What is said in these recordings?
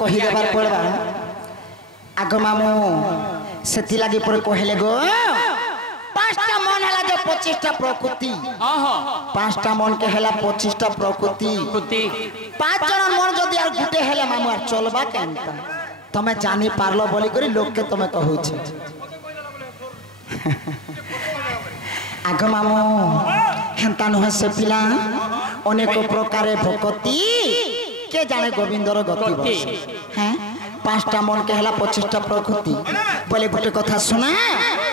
कही देबार पड़बा आग मामू सेति लागी पर कहले गो पांचटा मन हला जे 25टा प्रकृति पांचटा मन के हला 25टा प्रकृति पांच जन मन जदी यार गुटे हला मामू यार चलबा केनता तमे जानी पारलो बोली करी लोग के तमे कहू छी आग मामू हेंता नह से पिला अनेक प्रकार भक्ति के जाने गोविंदर गति बस हैं पांचटा मन के हला 25टा प्रकृति बोले गोटे कथा सुना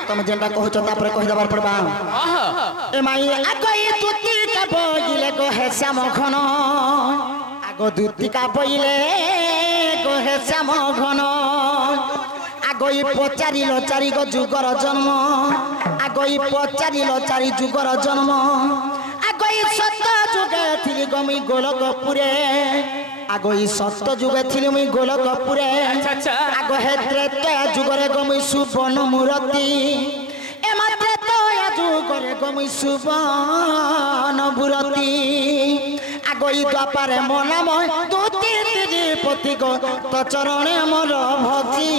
तुम जेंटा कहूच तापर कहि दबार पड़बा ए माई आगई तुति का बइले गो हे श्याम घन आगो दुति का बइले गो हे श्याम घन आगई पचारिलो चारि गो जुगर जन्म आगई पचारिलो चारि जुगर जन्म आगई सत्य जुगे थिली गमी गोलकपुरे आगई सत्य जुगे थिली मुई गोलकपुरे आगो हे त्रेता जुगरे गमी सुबन मूर्ति ए मात्रे तो या जुगरे गमी सुबन मूर्ति आगई द्वापारे मनाम दुति पति गो तो चरणे मोर भक्ति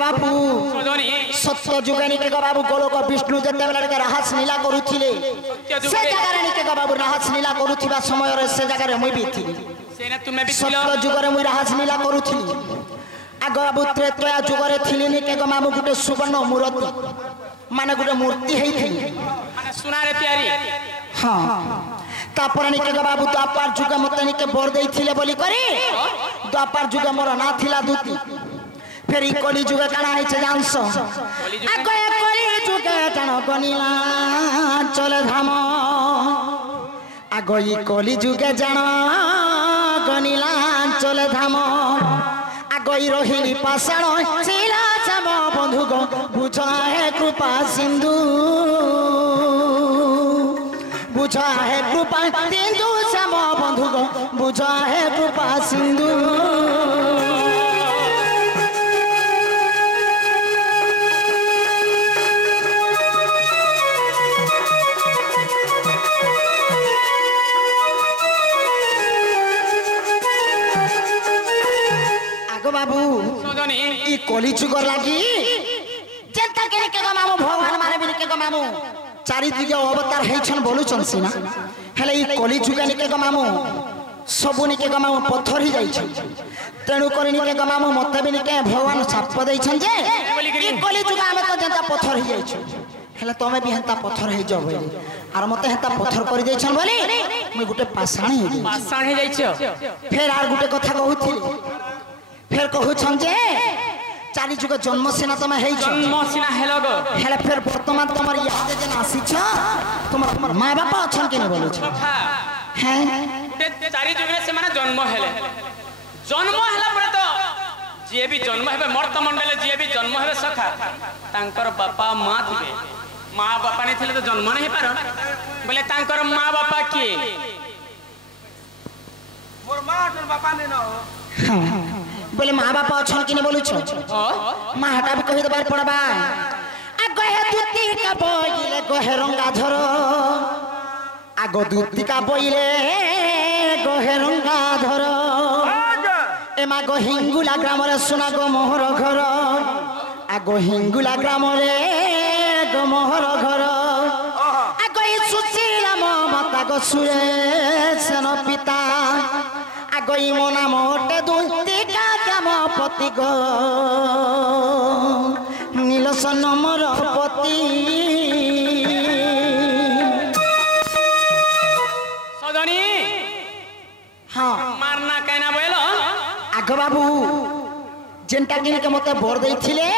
बाबू सत्य जुगानी के बाबू गोलोक विष्णु जते बेला के राहस लीला करूथिले से जगह रे के बाबू राहस लीला करूथिबा समय रे से जगह रे मुई भी थी सेना तुमे भी सत्य जुग रे मुई राहस लीला करूथिली आग बाबू त्रेता जुग रे थिली नि के मामू गुटे सुवर्ण मूर्ति माने गुटे मूर्ति हेई थी माने सुना रे प्यारी हां तापर नि के बाबू द्वापर जुग मते नि के बर देइथिले बोली करी द्वापर जुग मोर ना थिला दूती फेरी कली जुगे काना आइছে जानसो आगे कली जुगे जानो गनिला चले धाम आगे कली जुगे जानो गनिला चले धाम आगे रहिली पाषाण शिला चाम बंधु गो बुझा है कृपा सिंधु बुझा है कृपा सिंधु श्याम बंधु गो बुझा है कृपा सिंधु बाबू ई कली जुग लागी जेंता के मामू भगवान माने बिन के मामू चारि दिग अवतार हेछन बोलुचन सिना हेले ई कली जुग के मामू सबुनी के मामू पत्थर ही जाइछ तेणु करनी के मामू मते बिन के भगवान साप दैछन जे ई कली जुग आमे तो जेंता पत्थर ही जाइछ हेले तमे भी हेंता पत्थर हे जब आर मते हेंता पत्थर कर दैछन बोली मैं गुटे पाषाण हे जाइछ फेर आर गुटे कथा कहूथि फेर कहू छन जे चाली जुग जन्म सेना तमे हेइ छ जन्म सेना हेलो गो हेले फेर वर्तमान तमर याद जे नासी छ तमर माय बाप अछन के न बोलु छ हैं चारी जुग रे से माने जन्म हेला परे तो जे भी जन्म हेबे मर्त मंडले जे भी जन्म हेबे सखा तांकर बापा मां थिबे मां बापा नै थिले तो जन्म नै हे पार बोले तांकर मां बापा के मोर मां और बापा नै न हो बोले माँ बाप अच्छन कि बोलु माँ हटा भी कही दबार पड़बा आगो हे दुती का बइले गोहे रंगाधर आगो दुती का बइले गोहे रंगाधर ए मा गो हिंगुला ग्राम रे सुना गो मोहर घर आगो हिंगुला ग्राम रे गो मोहर घर आगो ई सुशीला माता गो सुरेश न पिता आगई मोना मोटे दुती का ग्राम पति गो नीलसन मोर पति सदनी हाँ मारना कहना बोलो आग बाबू जेंटा किन के मते बोर देइथिले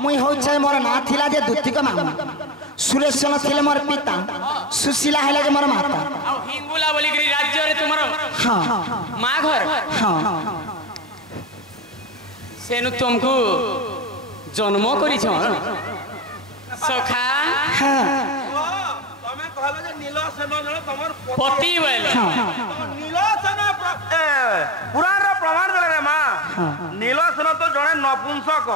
मुई होइछे मोर ना थिला जे दुती का मामा सुरेश न थिले मोर पिता सुशीला हेले जे मोर माता आ हिंगुला बोली गरी राज्य रे तुमरो हां मां घर हां सेनु तुमको जन्म करी छ सखा हां तमे कहलो जे नीलसेन जण तमर पति बोल नीलसेन पुराण प्रमाण देले रे मां नीलसेन तो जने नपुंसक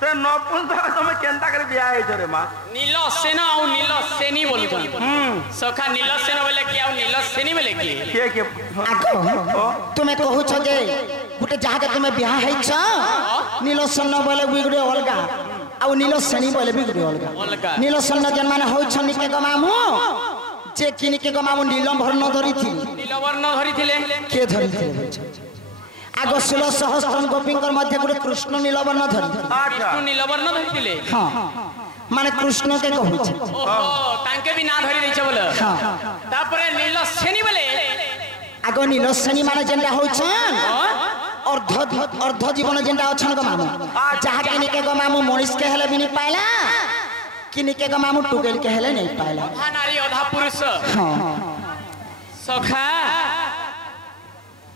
से नपुंसक तुम केनता कर बिया हे रे मां नीलसेन और नीलसेनी बोलछन सखा नीलसेन बोले कि और नीलसेनी बोले कि के आगो तुमे कहू छ जे गुटे जहां के तुमे बियाह है छ नीलसेन बोले बिगड़े अलगा आ नीलसेनी बोले बिगड़े अलगा नीलसेन जन माने होय छ निके गमामु जे किनिके गमामु नीलवर्ण धरिथि नीलवर्ण धरिथिले के धरिथिले आगो 16 सहस्त्र गोपींकर मध्य गुटे कृष्ण नीलवर्ण धरि कृष्ण नीलवर्ण धरिथिले हां माने कृष्ण के कहू छ ओहो तांके भी ना धरि दैछ बोले हां तापरे नीलसेनी बोले आगो नीलसेनी माने जेंडा होय छन अर्ध जीवन जेंडा अछन गमामु जहा किनिके गमामु मनीष के हेले बिनी पाइला किनिके गमामु टुगेल के हेले नहीं पाइला आधा नारी आधा पुरुष हां सखा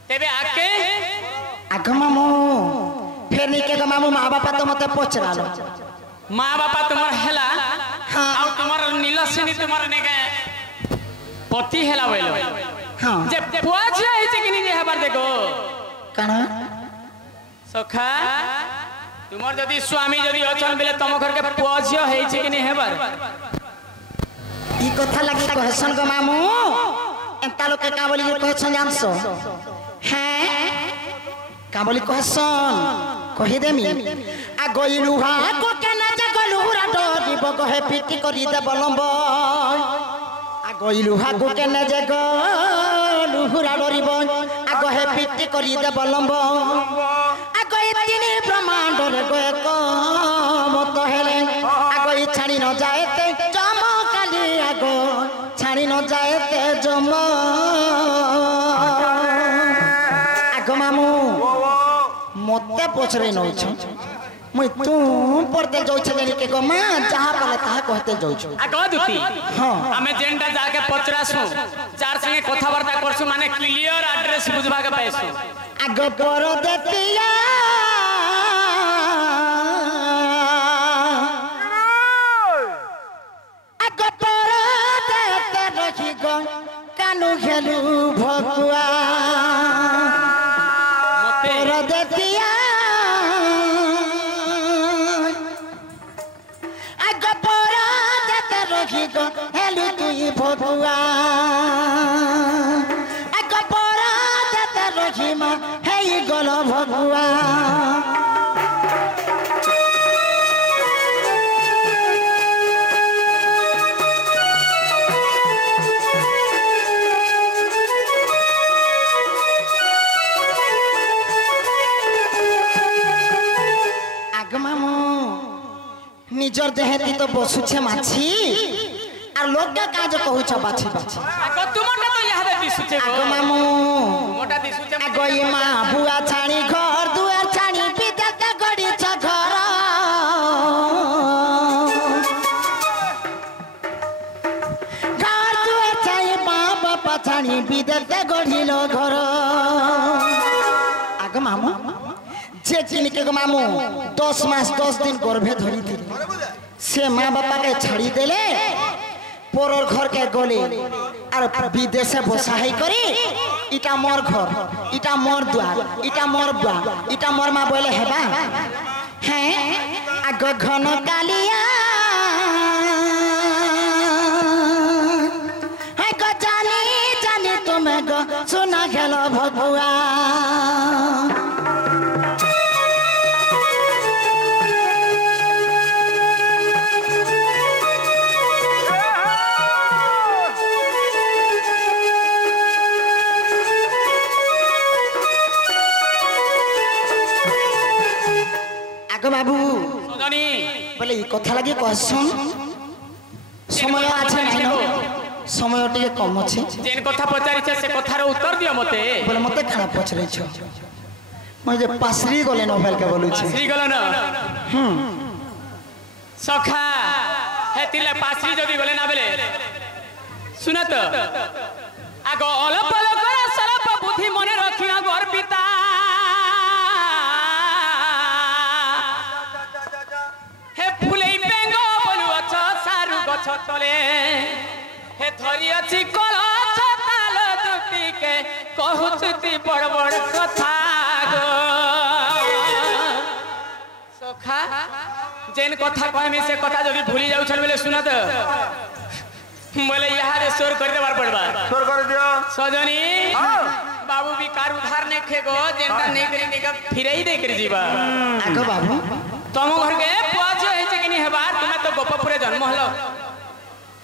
तेबे आके आगमामु फेर निके गमामु मां बापा तो मते पचरालो मां बापा तुमर हेला हां आ तुमर नीलसेनी तुमर नेगे पति हेला बोलो हां जे पुआछ है जे किनी जे हबार देखो काना सखा तुमर जदी स्वामी जदी अछन बेले तम घर के पुआछ है जे किनी हेबार ई कथा लागि कहसन गमामु एंता लोग के का बोली कहसन जानसो हैं का बोली कहसन कहि देमी आ गइलुहा को केना जे गलुरा डरी बगहे पिटी करी दे बलंब आ गइलुहा को केना जे गलुरा डरी आ गहे पिटी करी दे बलंब आ गई तीन ब्रह्मांड रे गए को मत हेले आ गई छाड़ी न जाए ते चमकाली आगो छाड़ी न जाए ते जम आगो मामू मते पछरे नउ छ मुई तू पड़ते जाउ छ जनी के गो मां जहा पाले ताहा कहते जाउ छ आ कह दुती हां हमें जेंडा जाके पचरासु चार संगे कथावार्ता करसु माने क्लियर एड्रेस बुझबा के पाइसु आगो पर देतिया आगो पर देते रखी गो कानु खेलु भगवा मते पर देतिया आगो पर देते रखी गो हेलु तुई भगवा आगो पर देते रखी मा हेई गलो भगवा निजर देहती तो बसुछे माछी और लोग का काज कहू छ बाछी बाछी आगो तुमटा तो यहा दे दिसुचे गो आगो मामू मोटा दिसुचे आगो ये मां बुआ छाणी घर दुआर छाणी बिदत गड़ी छ घर घर दुआर छाई बाबा पछाणी बिदत गड़ी लो घर आगो मामू जे किनके गो मामू 10 मास 10 दिन गर्भे धरी थी से माँ बापा के छाड़ी देले पोरर घर के गले और विदेशे बसाई करी इटा मोर घर इटा मोर द्वार इटा मोर बुआ इटा मोर माँ बोले हेबा हैं आगो घन कालिया है गो जानी जानी तुम्हें गो सुना खेलो भगवा बाबू बोले कथा लगे कहसन समय आछे नहीं समय टिके कम अछि जेन कथा पचारि छ से कथार उत्तर दियो मते बोले मते खाना पचरै छ मैं जे पासरी गले नोबेल के बोलु छी पासरी गले न सखा हेतिले पासरी जदी गले ना बेले सुन तो आगो अलप अलप सरप बुद्धि मने रखिना घर पिता छतले हे धरी अछि कल छताल दुटी के कहउती बड़ बड़ कथा सखा जेन कथा कहमी से कथा जदि भूली जाउछन बोले सुना तो बोले यहाँ सोर कर देवार पड़बा सोर कर दियो सजनी बाबू भी कार उधार नहीं खेगो जेनका नहीं करी निका फिरई दे कर जीवा आगो बाबू तुम घर के पाछे हेचे कि नहीं हेबार तुम्हें तो गोपपुरे जन्म हलो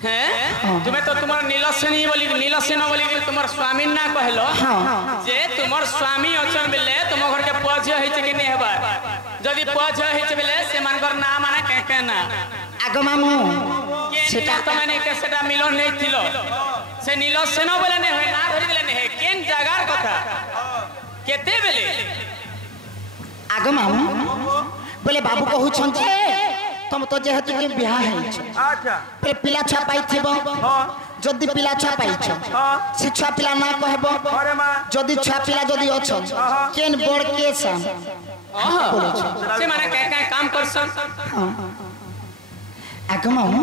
हैं तुम्हें तो तुम्हार नीलसेनी बोली तुम्हार स्वामी ना कहलो जे तुम्हार स्वामी अचन बेले तुम घर के पाछे हेचे कि नहीं हेबार जदि पाछे हेचे बेले से मानकर ना माने के ना आगो मामू सेटा तो मैंने के सेटा मिलन नहीं थिलो से नीलसेन बोले नहीं होय ना धरि देले नहीं केन जगार कथा केते बेले आगो मामू बोले बाबू कहू छन जे तुम तो जेहेतु कि बियाह है अच्छा पे पिला छुआ पाइथिबो जदि पिला छुआ पाइछ से छुआ पिला ना कहबो अरे मां जदि छुआ पिला जदि अछ केन बड़ केसा से माने के काम करसन आगो मामू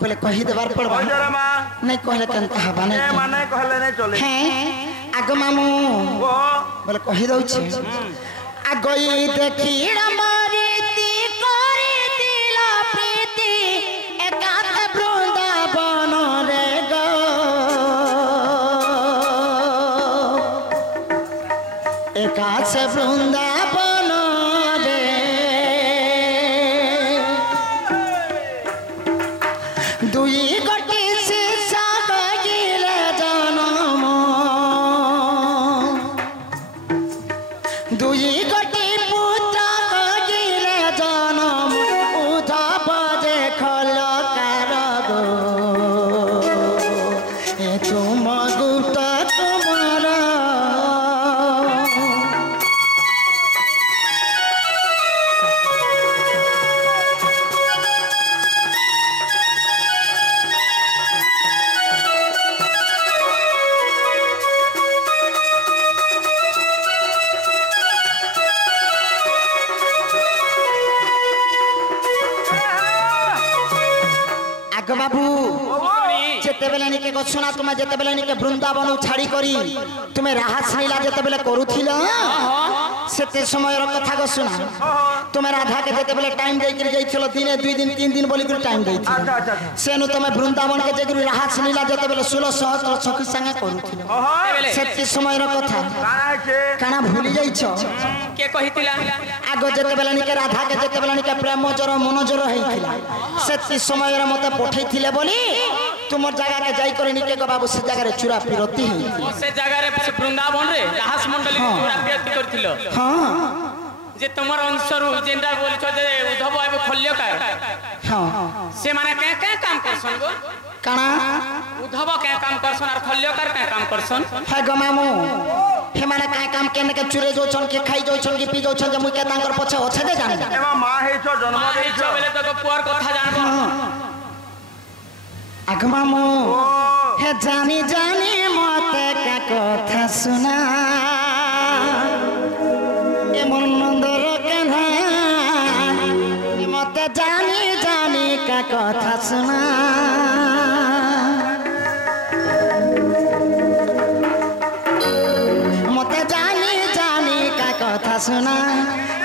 बोले कहि देबार पड़बा जरा मां नहीं कहले केन हबा ए नहीं माने कहले नहीं चले हैं आगो मामू ओ बोले कहि दउ छी आगोई देखी रमरीति करी दिला प्रीति एकांत वृंदावन रे गो एकांत वृंदावन रे दुई गोटी से सागिले जनम दुई गोटी पुत्र गजिले जनम उधव जे खल कारगो ए तुम गुट तुमर आगो बाबू जेते बेले निके गछना तुमे जेते बेले निके वृंदावन छाड़ी करी तुमे राहस लीला जेते बेले करूथिलो सेते समय रो कथा गो सुना तुमे राधा के जेते बेले टाइम देई करी जाइथिलो दिने 2 दिन 3 दिन बोली करी टाइम देइथिलो अच्छा अच्छा सेनु तुमे वृंदावन के जेगुरी राहस लीला जेते बेले 16 सहस्त्र सखी संगे करूथिलो सेते समय रो कथा काना छे काना भूली जाइछो के कहितिला आगो जेते बेले निके राधा के जेते बेले निके प्रेम जर मन जर हेइथिला सेते समय रे मते पठैथिले बोली तुमर जगह के जाई करे निके को बाबू से जगह रे चूरा पिरती है से जगह रे वृंदावन रे राहस मंडली चूरा पिरती करथिलो हां जे तुमर अंशरु जेंडा बोल छ जे उद्धव आबे खल्यकार हां से माने के काम करसन गो काना उद्धव के काम करसन और खल्यकार के काम करसन है गमामो हे माने काय काम केने के चुरे जो छन के खाई जो छन के पी जो छन जे मुई के तांकर पछे ओछे दे जाने एमा मां हे छ जन्म दे छ बेले तो पुअर कथा जानबो आगमामो हे जानी जानी मते का कथा सुना ए मन नंदर कन्हा ए मते जानी जानी का कथा सुना मते जानी जानी का कथा सुना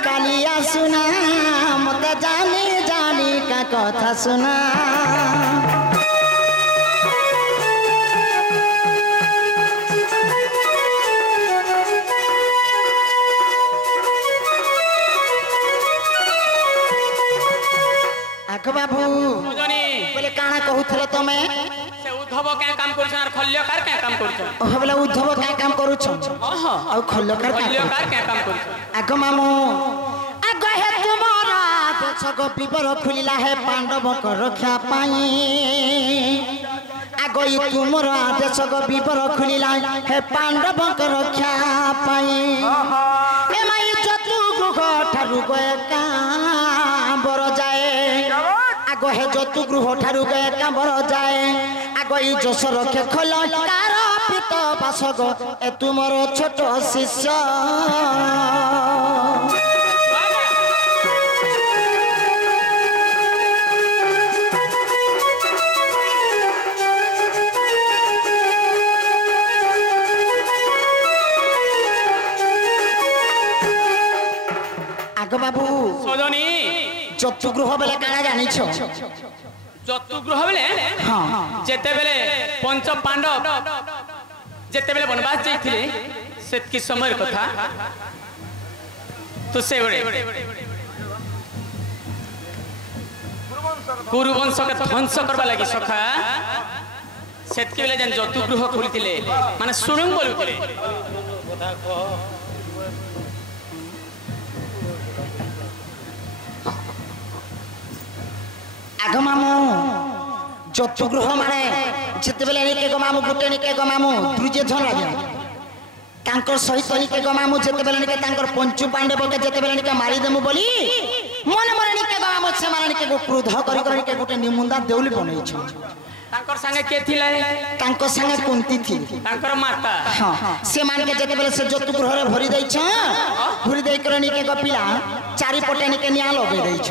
कालिया सुना मते जानी जानी का कथा सुना आगो बाबू बुझनी बोले काना कहूथलो तमे से उद्धव के काम करछन और खल्यकार के काम करछन ओह बोले उद्धव का काम करूछ ओहो आ खल्लकर का खल्यकार के काम करछन आगो मामू आगो हे तुमरा देशक विवर खुलिला है पांडव को रक्षा पाई आगो ई तुमरा देशक विवर खुलिला है पांडव को रक्षा पाई ए माई चतु गुह ठारु गए का बर जाए आगो हे जतु गृह ठारु गए का बर जाए आगो ई जस रखे खल्लकार पित बासग ए तुमरो छोट शिष्य आगो बाबू সজনী চতুর্গ্রহ বেলে কারা জানিছ চতুর্গ্রহ বেলে হ্যাঁ যেতেবেলে পঞ্চ পাণ্ডব যেতেবেলে বনবাস যাইଥିଲେ সেতকি সময়ের কথা তো সে কুরুবংশকে ধ্বংস করবা লাগি সখা সেতকি বেলে যেন চতুর্গ্রহ খুলিଥିଲେ মানে সুরঙ্গ বলুଥିଲେ আগ মামু চতুর্গ্রহ মানে যেতেবেলে নিকে গো মামু গুটে নিকে গো মামু দুর্যোধন রাজা তাঙ্কর সহিত নিকে গো মামু যেতেবেলে নিকে তাঙ্কর পঞ্চু পাণ্ডবকে যেতেবেলে নিকে মারি দেমু বলি মনে মনে নিকে গো মামু সেমানে নিকে গো ক্রোধ করি করি নিকে গুটে নিমুন্দা দেউলি বনাইছ তাঙ্কর সঙ্গে কে থিলা তাঙ্কর সঙ্গে কুন্তি থি তাঙ্কর মাতা হ্যাঁ সেমানকে যেতেবেলে সে চতুর্গ্রহরে ভরি দেইছ ভরি দেই করে নিকে গো পিলা চারিপটে নিকে নিয়া লগাই দেইছ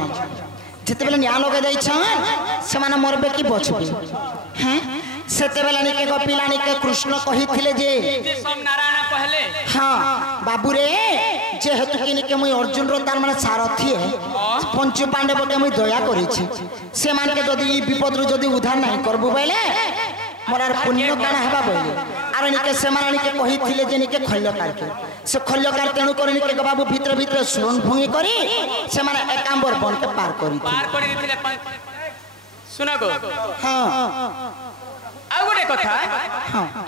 যেতেবেলে নিয়া লগাই দেইছ সেমানে মরবে কি বচবে হ্যাঁ সেতেবেলে নিকে গো পিলা নিকে কৃষ্ণ কহিଥିଲେ যে সব নারায়ণ কহলে হ্যাঁ বাবুরে যেহেতু কি নিকে মুই অর্জুন র তার মানে সারথি পঞ্চু পাণ্ডবকে মুই দয়া করেছি সেমানকে যদি এই বিপদরু যদি উদ্ধার নাই করবু বইলে মোরার পুণ্য কানা হেবা বইলে আর নিকে সেমানে নিকে কহিଥିଲେ যে নিকে খল্যকারকে সে খল্যকার তেণু করে নিকে গো বাবু ভিতরে ভিতরে শোন ভঙ্গি করি সেমানে একাম্বর বনকে পার করি দিছিলে শুনা গো হ্যাঁ ଆଉ ଗୋଟେ କଥା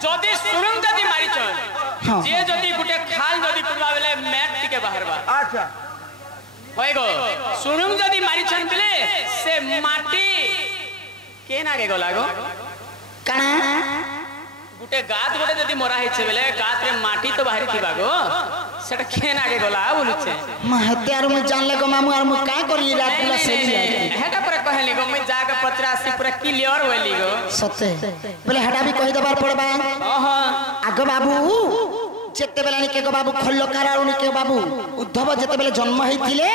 ଯଦି ସୁରଙ୍ଗ ଯଦି ମାରିଛ ଯେ ଯଦି ଗୋଟେ ଖାଲ ଯଦି ଟୁବା ବେଲେ ମ୍ୟାଟ ଟିକେ ବାହାରବା আচ্ছা ହୋଇ ଗो ସୁରଙ୍ଗ ଯଦି ମାରିଛନ୍ ବେଲେ ସେ ମାଟି କେ ନାगे ଗଲା ଗो କାଣା ଗୋଟେ ଗାତ ଗୋଟେ ଯଦି ମରା ହେଇছে ବେଲେ ଗାତରେ ମାଟି ତ ବାହାରି ଥିବା ଗো ସେଟା କେ ନାगे ଗଲା ବୋଲୁଛେ महते आर मु जानले गो मामू आर मु का करी रात गुला सेली हेटा पर कहली गो मैं जाके 85 पूरा क्लियर होली गो सते बोले हेटा भी कहि दबार पड़बा ओहो आगो बाबू जेते बेला निके गो बाबू खल्लकार आर निके बाबू उद्धव जेते बेले जन्म हेतिले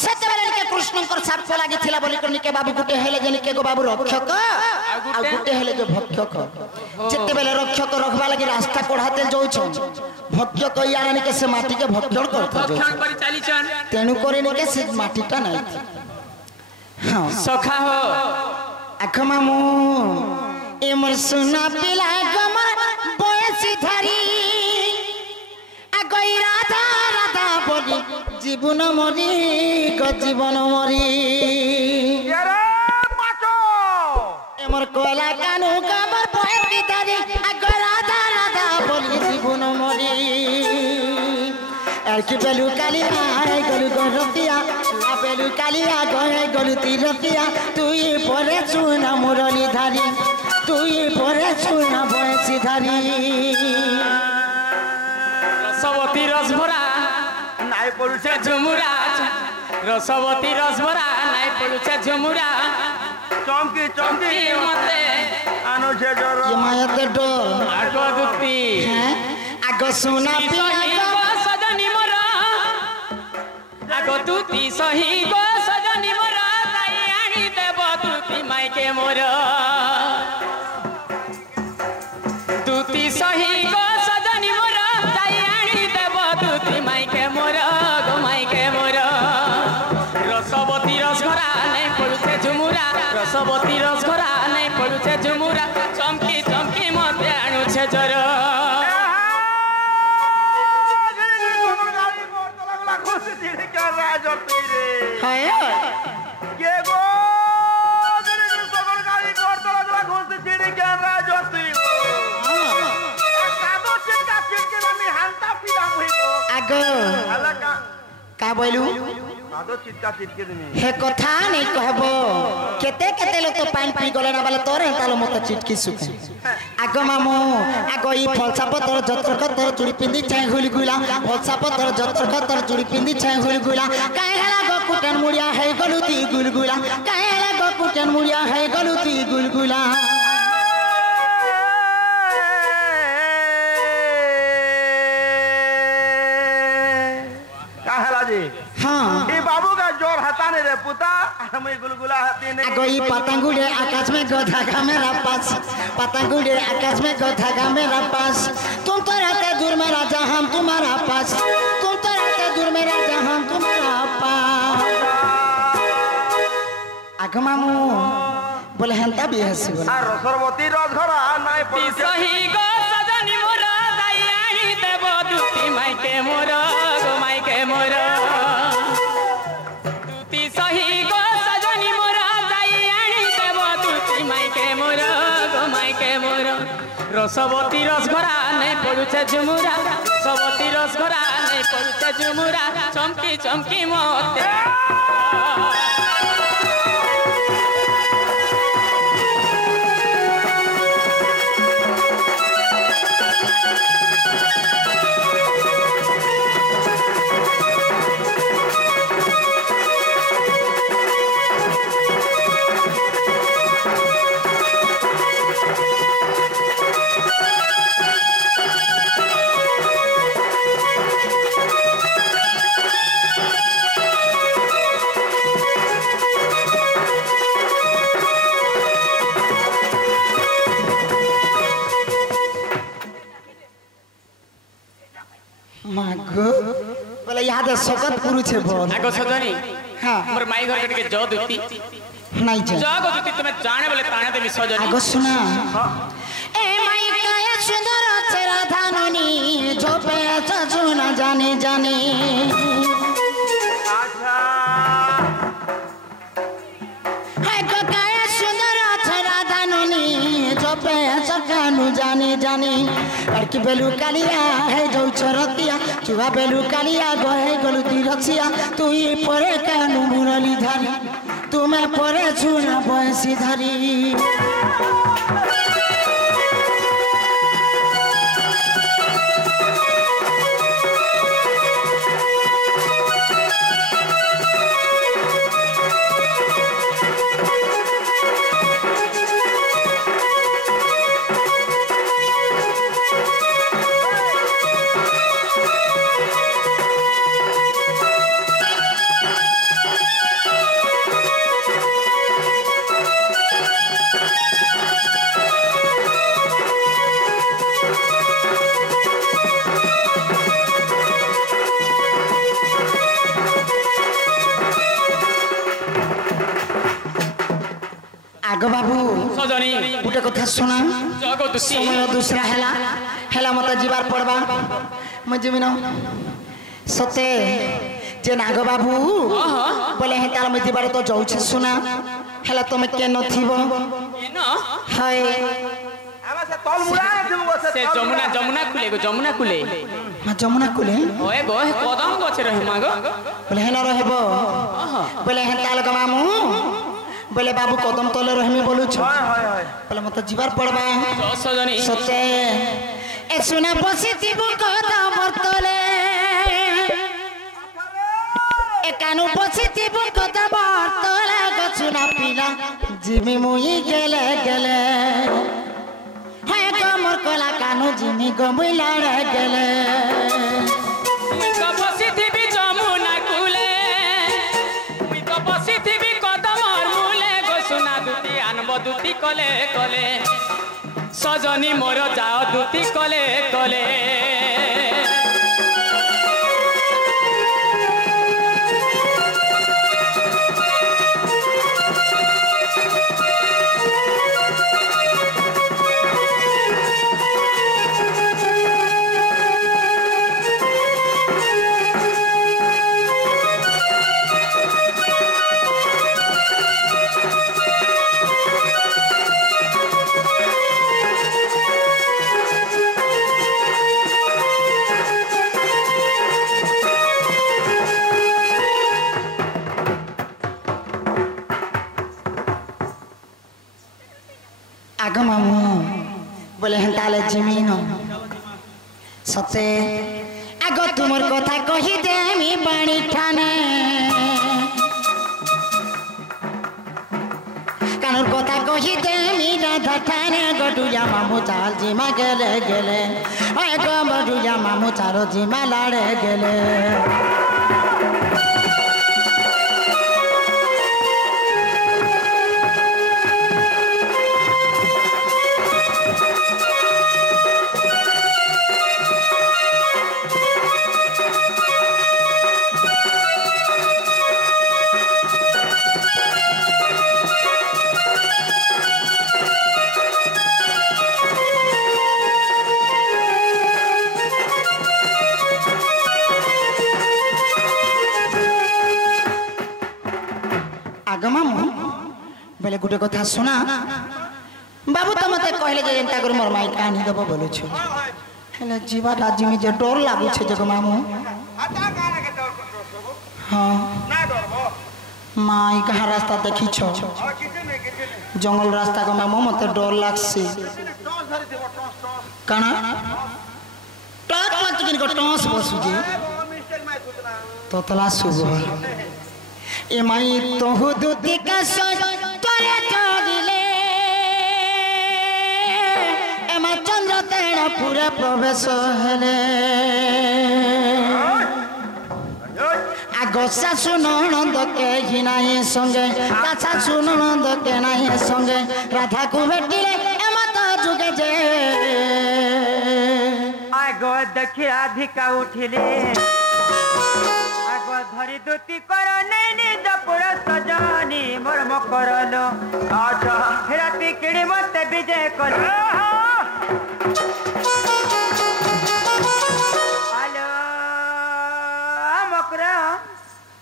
सेते बेले निके कृष्णकर साप लागि थिला बोली कर निके बाबू गुटे हेले जे निके गो बाबू रक्षक आ गुटे हेले जो भक्षक जेते बेले रक्षक रखबा लागि रास्ता कोढाते जाउछ भक्षक यार निके से माटी के भक्षण करता जो भक्षण करी चाली छन तेनु करे निके से माटीटा नाही हां सखा हो आख मामू एमर सुना पिला गमर बयसी धरी আগই রাধা রাধা বলি জীবন মরি গ জীবন মরি এরে পাচো এমর কলা কানু গমর বয়সি ধরি আগই রাধা রাধা বলি জীবন মরি আর কি বেলু কালিয়া আই গলু গরতিয়া না বেলু কালিয়া গয় গলু তিরতিয়া তুই পরে চুনা মুরলি ধারি তুই পরে চুনা বয়সি ধারি রসবতী রসভরা নাই পড়ুছে ঝুমুরা রসবতী রসভরা নাই পড়ুছে ঝুমুরা চমকি চমকি মতে আনুছে জর ये मायाते डोर আগ দুতি हैं आगो सुना पिला गो সজনী মোর আগ দুতি সহি গো সজনী মোর তাই আনি দেব দুতি মাইকে মোর দুতি সহি গো সজনী মোর তাই আনি দেব দুতি মাইকে মোর গো মাইকে মোর রসবতী রসঘরা নাই পড়ুছে ঝুমুরা রসবতী রসঘরা নাই পড়ুছে ঝুমুরা চমকি চমকি মতে আনুছে জর हाय आगो का बोलू हे कथा नहीं कहबो केते केते लोग तो पानी पी गले ना बाले तोरे तालो मत चिटकी सुखे आगो मामू आगो ई फलसा पतर जतर कतर चुड़ी पिंदी चाय हुली गुला फलसा पतर जतर कतर चुड़ी पिंदी चाय हुली गुला काहे हला गो कुटन मुड़िया है गलुती गुलगुला काहे हला गो कुटन मुड़िया है गलुती गुलगुला हाँ ये बाबू का जोर हता नहीं रे पुता मैं गुलगुला हती नहीं आगो ई पतंगुड़े आकाश में गोधागा मेरा पास पतंगुड़े आकाश में गोधागा मेरा पास तुम तो रहते दूर मेरा जहां तुम्हारा पास तुम तो रहते दूर मेरा जहां तुम्हारा पास আগ মামু বলে হেন্তা বিয়ে হাসি বলে আর রসরবতী রসঘরা নাই পড়ুছে সহি গো সজনী মোর যাই আনি দেব দুতি মাইকে মোর গো মাইকে মোর দুতি সহি গো সজনী মোর যাই আনি দেব দুতি মাইকে মোর গো মাইকে মোর রসবতী রসঘরা নাই পড়ুছে ঝুমুরা রসবতী রসঘরা নাই পড়ুছে ঝুমুরা চমকি চমকি মতে মাগো বলে ইয়াদে সকত পুরুছে বল আগো সজনী হ্যাঁ মোর মাই ঘর के जो दुती নাই যা जो गो दुती तुम्हें जाने बोले ताने देवी सजनी আগো শোনা এ মাইকায় সুন্দর চেরা ধাননি ঝোপে চাচু না জানে জানে আচ্ছা হাই কায় সুন্দর চেরা ধাননি ঝোপে চাকানু জানে জানে আর কি বেলু কালিয়া হে যাও চরতিয়া চুয়া বেলু কালিয়া গহে গলু তিরছিয়া তুই পরে কানু মুরলি ধারি তুমি পরে ছুনা বয়সী ধারি আগ বাবু সজনী গোটে কথা শোনা जो गो दुती সময় দুসরা হেলা হেলা মতো ଯିବାର পড়বা ମୁଁ ଯିବି ନା ସତେ যে নাগ বাবু বলে হে তার মধ্যে বারে তো যাউছে শোনা হেলা তুমি কেন থিব न হয় ଆମେ ସେ ତଲ ମୁড়ା ଦେବୁ ବସେ से जमुना जमुना कुले गो जमुना कुले মা যমুনা কুলে ओए गो हे कदम गछे रहे मागो বলে হেন রহব বলে হে তাল মামু বলে বাবু কদম তলে রহমি বলুছ হয় হয় হয় বলে মতো ଯିବାର পড়বা जो सजनी সতে এ শুনে বসিতিবু কথা বর্তলে এ কানু বসিতিবু কথা বর্তলে গছুনা পিলা জিমি মুই গেলে গেলে হ্যাঁ কমর কলা কানু জিমি গমুইলা রে গেলে मुई तो बसी थी जमुना कुले मुई तो बसी थी कदम मूले गो सुना दुती आनब दुती कले कले सजनी मोर जाओ दुती कले कले আগ মামু বলে হেন তালে জিমি ন সতে আগ তোমার কথা কহি দেমি বাণী ঠানে কানুর কথা কহি দেমি রাধা ঠানে গটুয়া মামু চাল জিমা গেলে গেলে হয় গো বটুয়া মামু চারো জিমা লাড়ে গেলে आग मामू बेले गुटे कथा सुना बाबू तो मते कहले जे एंता कर मोर माई कहानी दबो बोलु छ हेले जीवा राजी में जे डर लागु छ जग मामू आता काना के डर करबो हां ना डरबो माई कहा रास्ता देखी छ किछे ने जंगल रास्ता को मामू मते डर लागसे टॉस धरि देबो टॉस काना टॉस मत किन को टॉस बसु जे मिस्टेक माय कुतना तोतला सुबह ए माई तोहु दुति का सोच तोरे जोगिले ए मा चंद्र तेरा पूरा प्रवेश हेले आगो सासु ननद के ही नाही संगे ता सासु ननद के नाही संगे राधा को भेटिले ए मा तो जुगे जे आगो देखि अधिका उठिले आगो धरी दुति कर नैनी जपुर सजनी मोर मकरलो आजा राति किड़ी मते विजय कलो हेलो मकर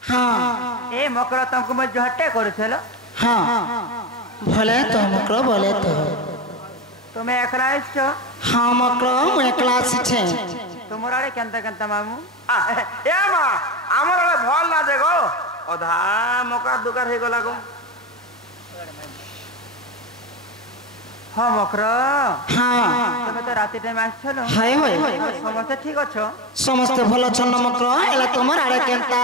हां ए मकर तुमको मैं झटे करूछलो हां भले तो मकरो बोले तो तुम्हें एकला छ हां मकरो मैं क्लास छे तुमरा रे केंता मामू ए मा हमर रे भल ना देखो अधा मका दुकार हे गला को हां मकर हां तमे तो राति टाइम आछलो हाय होय समस्त ठीक अछो समस्त भलो छन मकरो एला तमर आड़े केंता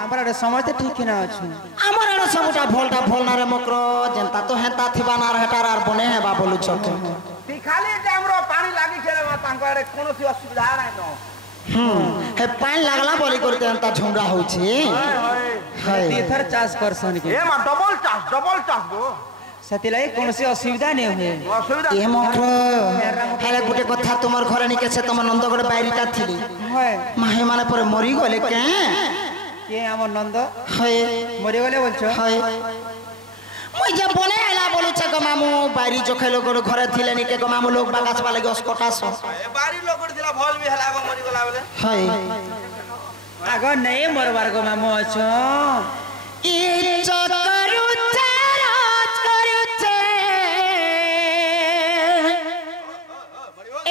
हमरा रे समस्त ठीक ना अछि हमर आड़े सबटा भोल ना रे मकरो जेंता तो हेता थिबा ना हेटार आर बने हेबा बोलु छक खाली हमरो पानी लागी खेले तांकर कोनोसी असुविधा नै न हे पानी लागला बोली करते हेता झुमरा होछि हाय तीथर चाष करसन के ए मा डबल चाष गो सतिलाई कोनोसी असुविधा नै होय असुविधा ए मकरो हेले गुटे कथा तुमर घरे निके से तुम नंदगड़ बायरिटा थिली होय माहे माने पर मरि गले के हमर नंद हाय मरि गले बोलछो हाय मुई जे बने आला बोलु छ ग मामू बारी जोखे लोग घरे थिले निके ग मामू लोग बागास वाले गस कटास ए बारी लोग दिला भल भी हला गो मरि गला बोले हाय आगो नै मरबार गो मामू अछो ई चकरु चाराज करु छे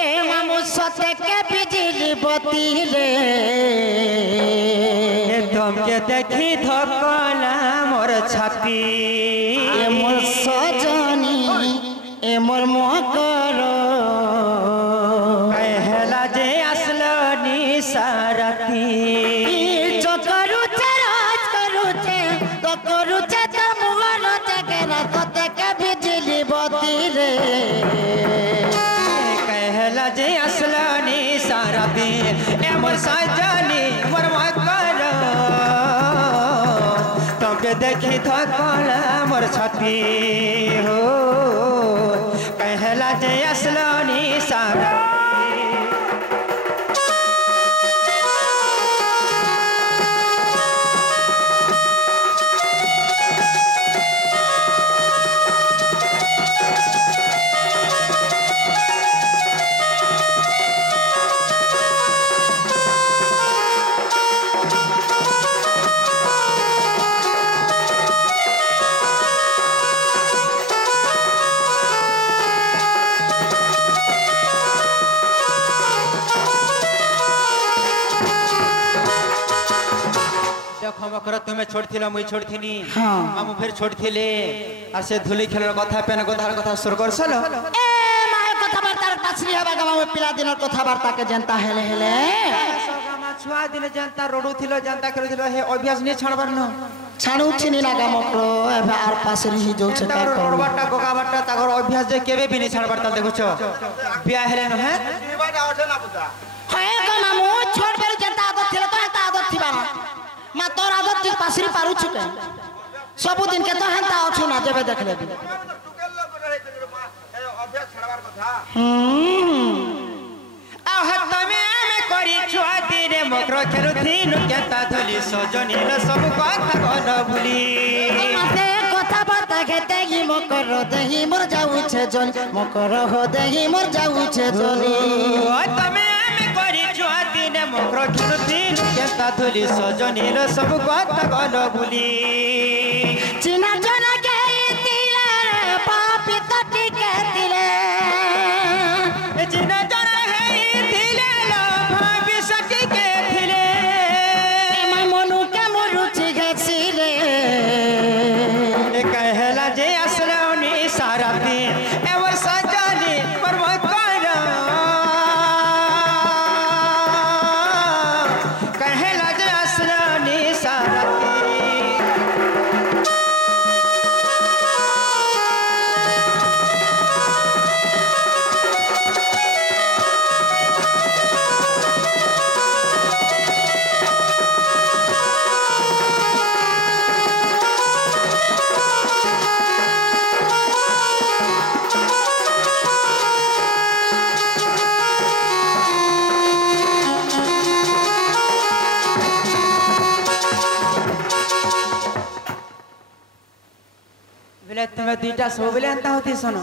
ए मामू सते के बिजली बत्ती रे तुमके देखी धकला मोर छापी ए मोर सजनी ए मोर मकर कहला जे असलो निसारती करू राज करू तो करू तो मुहर जगरा तते के बिजली बत्ती रे कहला जे असलो निसारती ए मोर सजनी मोर मकर तुमके देखी धकला मोर छापी हो कहला जे असलो निसारती तुम्हें छोड़थिला मुई छोड़थिनी हाँ। मामू फिर छोड़थिले और से धुली खेलर कथा पेन कथार कथा सुर करसलो ए माय कथा बार्ता पाछरी हबा गमा पिला दिन कथा बार्ता के जनता हेले हेले सगामा छुआ दिन जनता रोडू थिलो जनता करू थिलो हे अभ्यास ने छाड़बार न छाणु छिनी ना गम प्रो एबे आर पासरी ही जो छका रोड बाटा गोगा बाटा तागर अभ्यास जे केबे भी ने छाड़बार ता देखुछ बिया हेले न है जीवाटा ओठे ना पुता हे गमा मो छोड़ बेर जनता आदत थिले तो हेता आदत थिबा मा तोर आदत ती पासरी पारु छके सब दिन के तो हेता अछु ना जेबे देख लेबी टुकेल लोग रहे ते अभ्यास छड़वार कथा आ हतमे में करी छुआ दिने मकर खेलु थिनु केता धली सजनी ल सब कथा गल भुली मते कथा बार्ता खेते ही मकर देही मोर जाऊ छे जन मकर हो देही मोर जाऊ छे जनी तमे में करी छुआ दिने मकर खेलु थिनु केता धली सजनी ल सब कथा गल भुली चिना बोले तुम्हें दुईटा सब बोले एंता होती सुनो